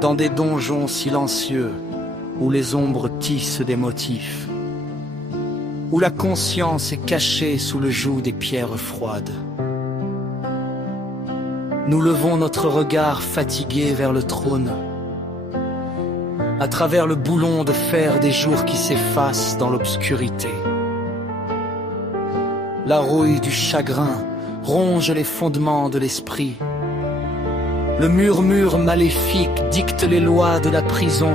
dans des donjons silencieux où les ombres tissent des motifs, où la conscience est cachée sous le joug des pierres froides. Nous levons notre regard fatigué vers le trône, à travers le boulon de fer des jours qui s'effacent dans l'obscurité. La rouille du chagrin ronge les fondements de l'esprit. Le murmure maléfique dicte les lois de la prison.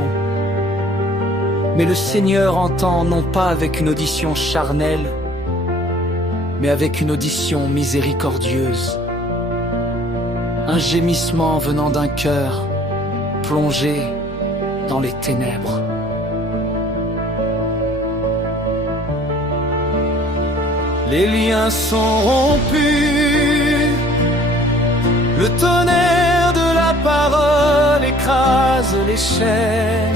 Mais le Seigneur entend non pas avec une audition charnelle, mais avec une audition miséricordieuse. Un gémissement venant d'un cœur plongé dans les ténèbres. Les liens sont rompus, le tonnerre de la parole écrase les chaînes.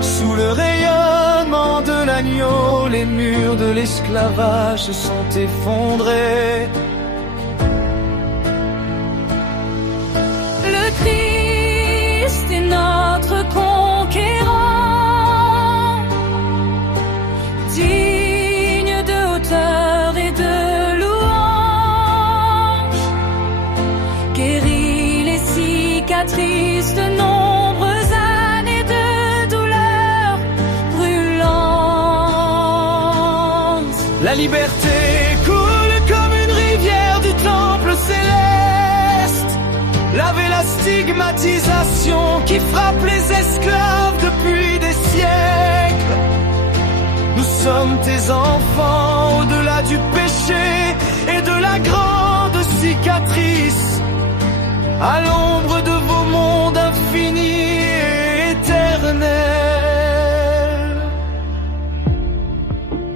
Sous le rayonnement de l'agneau, les murs de l'esclavage se sont effondrés. Le Christ est notre conquérant, digne de hauteur et de louange, guérit les cicatrices de nombreuses années de douleurs brûlantes. La liberté coule comme une rivière du temple céleste. Laver la stigmatisation qui frappe les esclaves depuis des siècles. Nous sommes tes enfants au-delà du péché et de la grande cicatrice, à l'ombre de vos mondes infinis et éternels.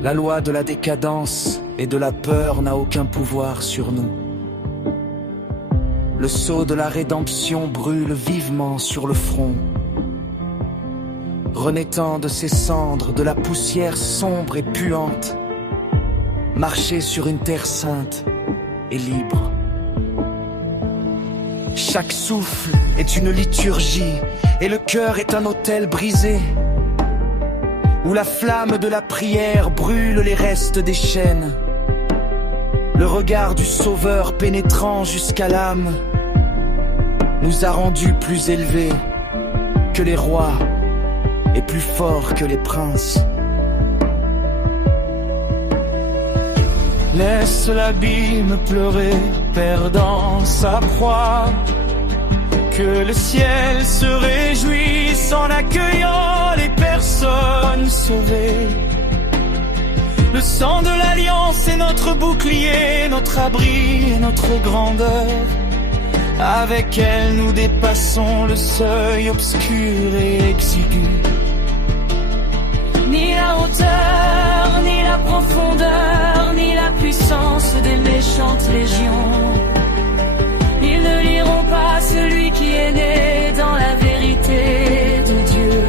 La loi de la décadence et de la peur n'a aucun pouvoir sur nous. Le sceau de la rédemption brûle vivement sur le front. Renaîtant de ses cendres, de la poussière sombre et puante, marcher sur une terre sainte et libre. Chaque souffle est une liturgie et le cœur est un autel brisé, où la flamme de la prière brûle les restes des chaînes. Le regard du Sauveur pénétrant jusqu'à l'âme nous a rendus plus élevés que les rois et plus forts que les princes. Laisse l'abîme pleurer, perdant sa proie, que le ciel se réjouisse en accueillant les personnes sauvées. Le sang de l'alliance est notre bouclier, notre abri et notre grandeur. Avec elle nous dépassons le seuil obscur et exigu. Ni la hauteur, ni la profondeur, ni la puissance des méchantes légions, ils ne liront pas celui qui est né dans la vérité de Dieu.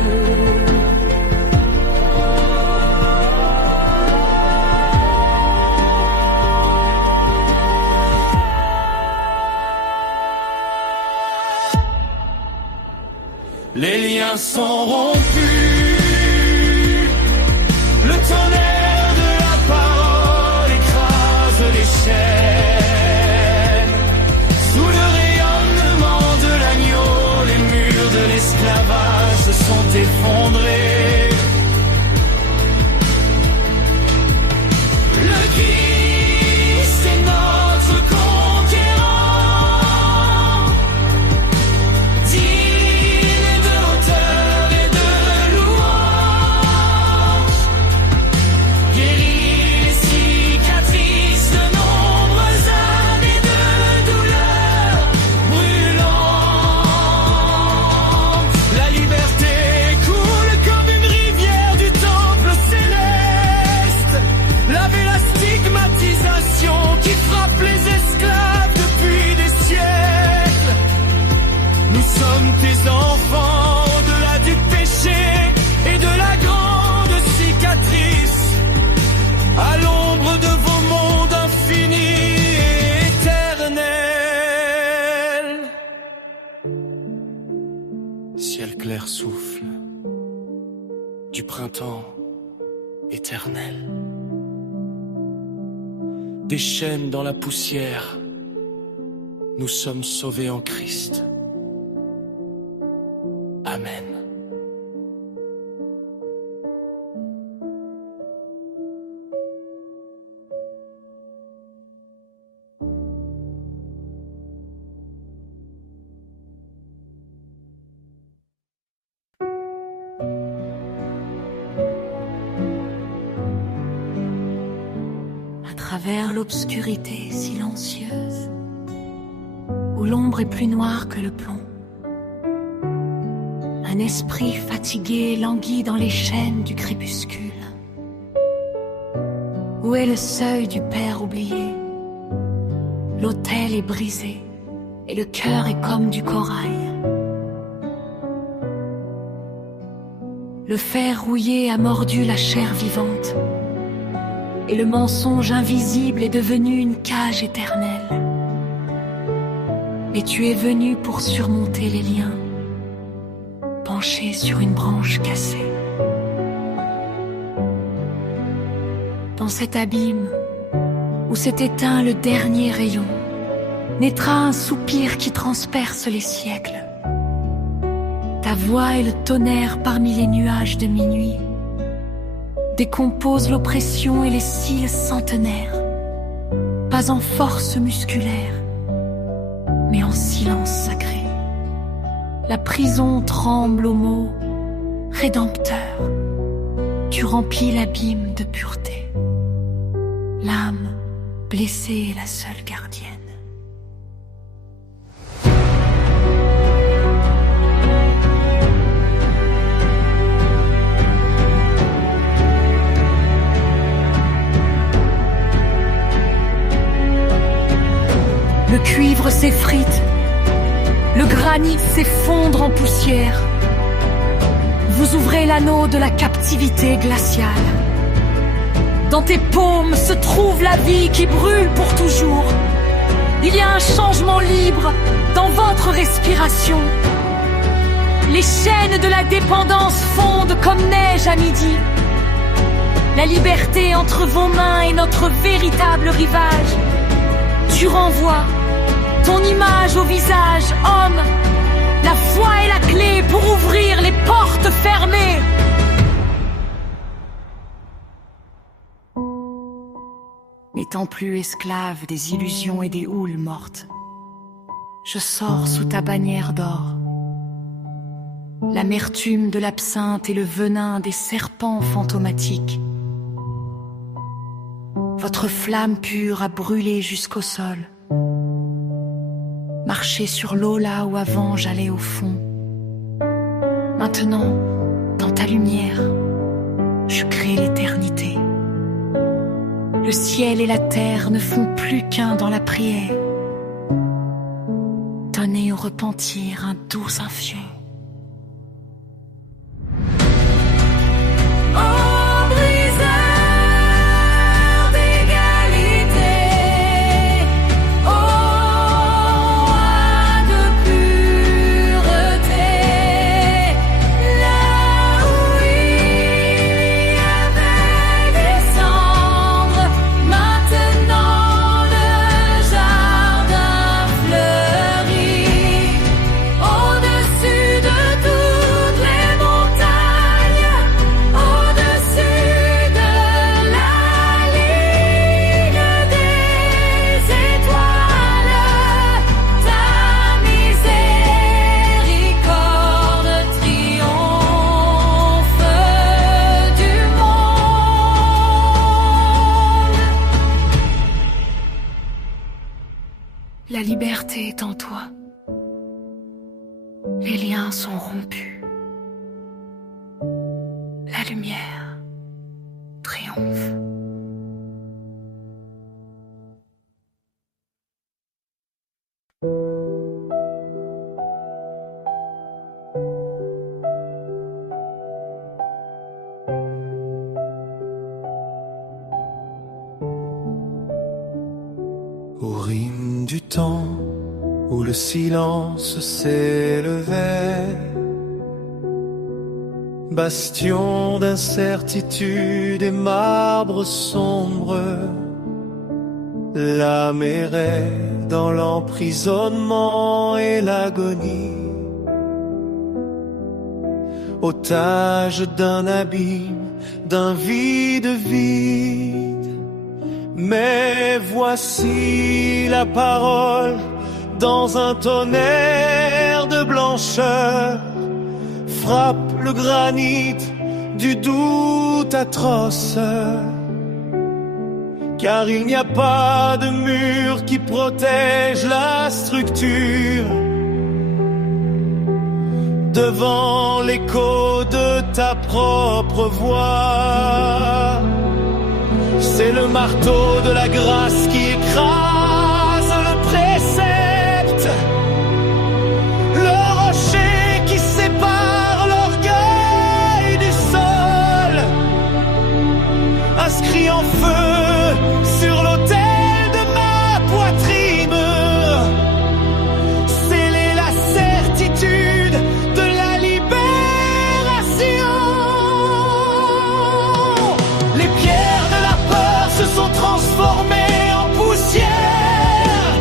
Les liens sont rompus, le tonnerre de la parole écrase les chaînes. Sous le rayonnement de l'agneau, les murs de l'esclavage se sont effondrés. Le Christ est notre conquérant, digne de hauteur et de louange, guérit les cicatrices de nombreuses années de douleurs brûlantes. La liberté coule comme une rivière du temple céleste. Laver la stigmatisation qui frappe les esclaves depuis des siècles. Nous sommes tes enfants au-delà du péché et de la grande cicatrice, à l'ombre de vos mondes infinis et éternels. printemps éternel. Des chaînes dans la poussière, nous sommes sauvés en Christ. Amen. À travers l'obscurité silencieuse, où l'ombre est plus noire que le plomb, un esprit fatigué languit dans les chaînes du crépuscule. Où est le seuil du Père oublié? L'autel est brisé et le cœur est comme du corail. Le fer rouillé a mordu la chair vivante et le mensonge invisible est devenu une cage éternelle. Et tu es venu pour surmonter les liens, penché sur une branche cassée. Dans cet abîme où s'est éteint le dernier rayon, naîtra un soupir qui transperce les siècles. Ta voix est le tonnerre parmi les nuages de minuit, décompose l'oppression et les cils centenaires, pas en force musculaire, mais en silence sacré. La prison tremble au mot rédempteur. Tu remplis l'abîme de pureté. L'âme blessée est la seule gardienne. Le cuivre s'effrite, le granit s'effondre en poussière. Vous ouvrez l'anneau de la captivité glaciale. Dans tes paumes se trouve la vie qui brûle pour toujours. Il y a un changement libre dans votre respiration. Les chaînes de la dépendance fondent comme neige à midi. La liberté entre vos mains est notre véritable rivage. Tu renvoies ton image au visage, homme. La foi est la clé pour ouvrir les portes fermées. N'étant plus esclave des illusions et des houles mortes, je sors sous ta bannière d'or. L'amertume de l'absinthe et le venin des serpents fantomatiques. Votre flamme pure a brûlé jusqu'au sol. Marcher sur l'eau là où avant j'allais au fond. Maintenant, dans ta lumière, je crée l'éternité. Le ciel et la terre ne font plus qu'un dans la prière. Donnez au repentir un doux infiant. La liberté est en toi. Les liens sont rompus. La lumière triomphe. Au rythme du temps où le silence s'élevait, bastion d'incertitude et marbre sombre. L'âme errait dans l'emprisonnement et l'agonie, otage d'un abîme, d'un vide vide. Mais voici la parole dans un tonnerre de blancheur, frappe le granit du doute atroce. Car il n'y a pas de mur qui protège la structure devant l'écho de ta propre voix. C'est le marteau de la grâce qui écrase le précepte, le rocher qui sépare l'orgueil du sol, inscrit en feu sur l'autel de ma poitrine, sceller la certitude de la libération. Les pierres de la peur se sont transformées en poussière.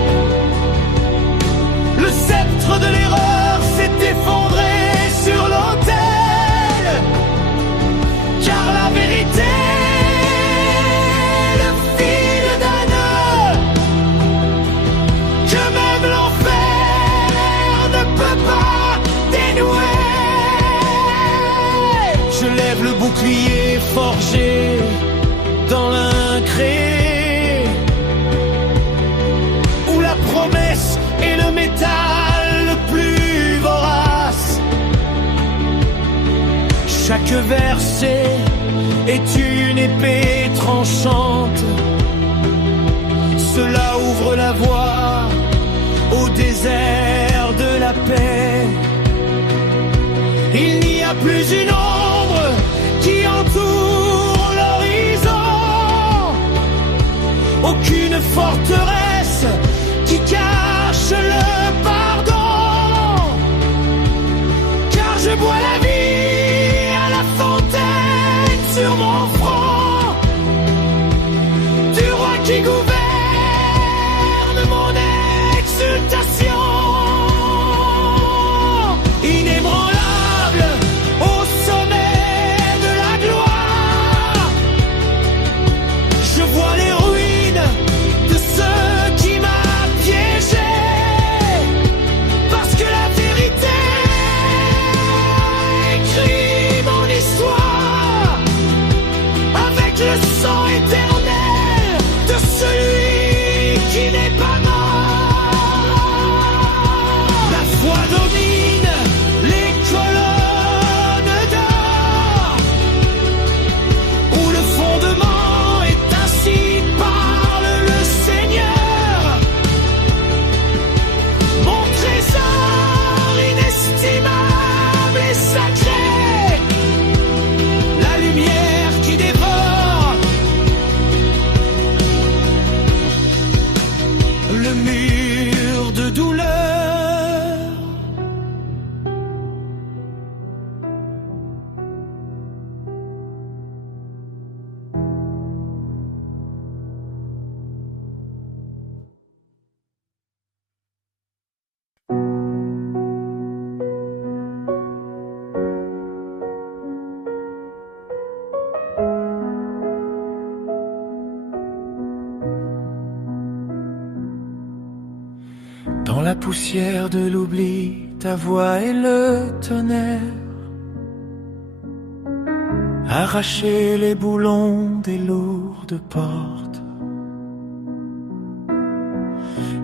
Le sceptre de l'erreur s'est effondré sur l'autel, car la vérité, le bouclier forgé dans l'incré, où la promesse est le métal le plus vorace. Chaque verset est une épée tranchante. Cela ouvre la voie au désert de la paix. Il n'y a plus une ombre qui entoure l'horizon, aucune forteresse qui cache le pardon, car je bois la vie à la fontaine sur mon front du roi qui gouverne mon exultation. Inébranlable au sommet de la gloire, je vois les ruines de ceux qui m'a piégé, parce que la vérité écrit mon histoire avec le sang éternel de celui qui n'est pas mort. La foi domine les colonnes d'or, où le fondement est ainsi parle le Seigneur. Mon trésor inestimable et sacré, la lumière qui dévore le mur de douleur. Dans la poussière de l'oubli, ta voix est le tonnerre. Arracher les boulons des lourdes portes,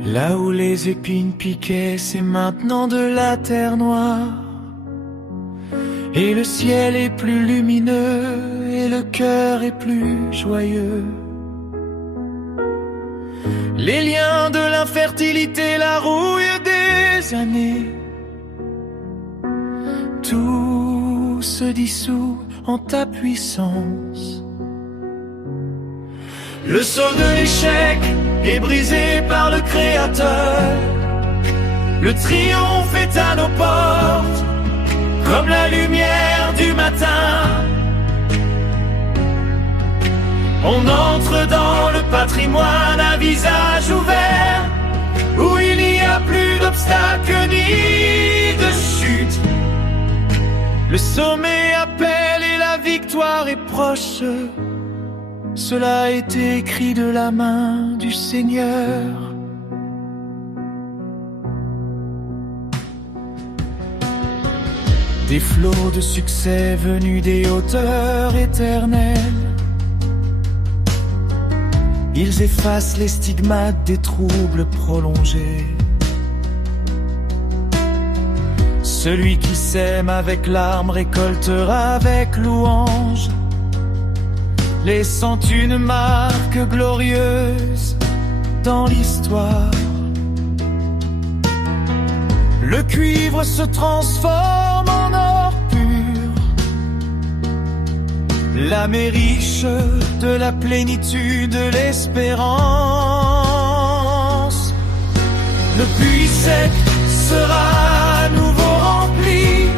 là où les épines piquaient, c'est maintenant de la terre noire. Et le ciel est plus lumineux et le cœur est plus joyeux. Les liens de l'infertilité, la rouille des années, tout se dissout en ta puissance. Le sceau de l'échec est brisé par le Créateur. Le triomphe est à nos portes, comme la lumière lumière du matin. On entre dans le patrimoine à visage ouvert, où il n'y a plus d'obstacles ni de chute. Le sommet appelle et la victoire est proche. Cela a été écrit de la main du Seigneur. Des flots de succès venus des hauteurs éternelles, ils effacent les stigmates des troubles prolongés. Celui qui sème avec larmes récoltera avec louange, laissant une marque glorieuse dans l'histoire. Le cuivre se transforme en or pur, l'âme est riche de la plénitude de l'espérance. Le puits sec sera à nouveau rempli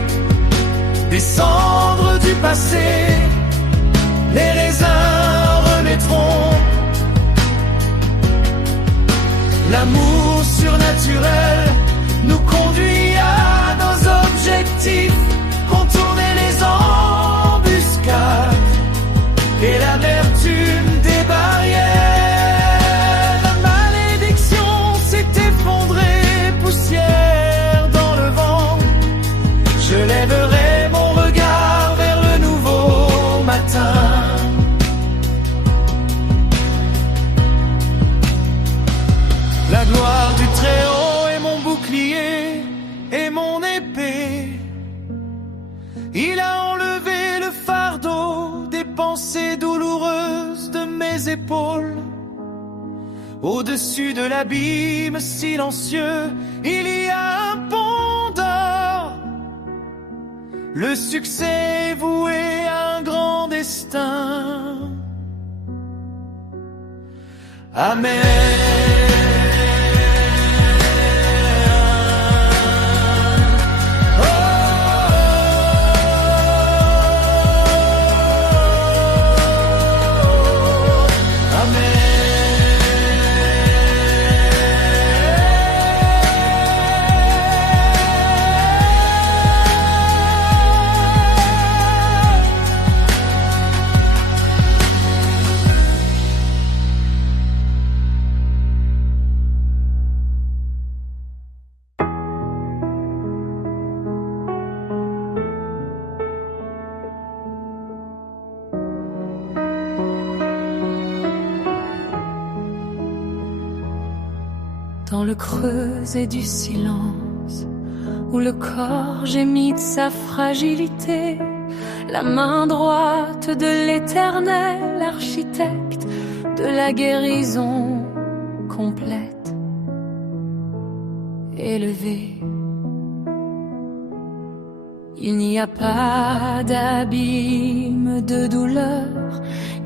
des cendres du passé. Les raisins renaîtront. L'amour surnaturel nous conduit à nos objectifs. Contourner les embuscades et l'amertume des barrières. La malédiction s'est effondrée, poussière dans le vent. Je lèverai mon regard vers le nouveau matin. La gloire du Très-Haut est mon bouclier et mon épée. Il a enlevé le fardeau des pensées douloureuses de mes épaules. Au-dessus de l'abîme silencieux, il y a un pont d'or. Le succès est voué à un grand destin. Amen. Dans le creux et du silence, où le corps gémit de sa fragilité, la main droite de l'Éternel, architecte de la guérison complète, élevée. Il n'y a pas d'abîme de douleur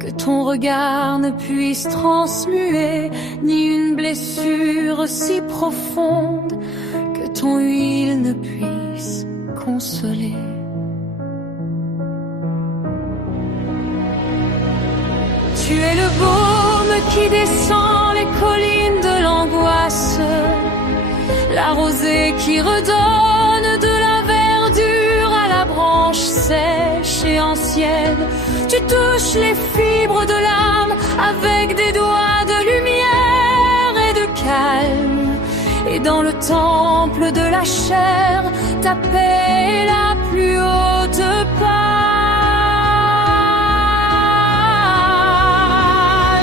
que ton regard ne puisse transmuer, ni une blessure si profonde que ton huile ne puisse consoler. Tu es le baume qui descend les collines de l'angoisse, la rosée qui redonne de la verdure à la branche sèche et ancienne. Tu touches les fibres de l'âme avec des doigts de lumière et de calme. Et dans le temple de la chair, ta paix est la plus haute palme.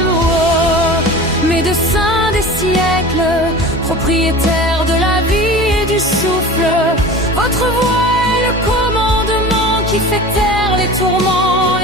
Oh, médecin des siècles, propriétaire de la vie et du souffle, votre voix est le commandement qui fait taire les tourments.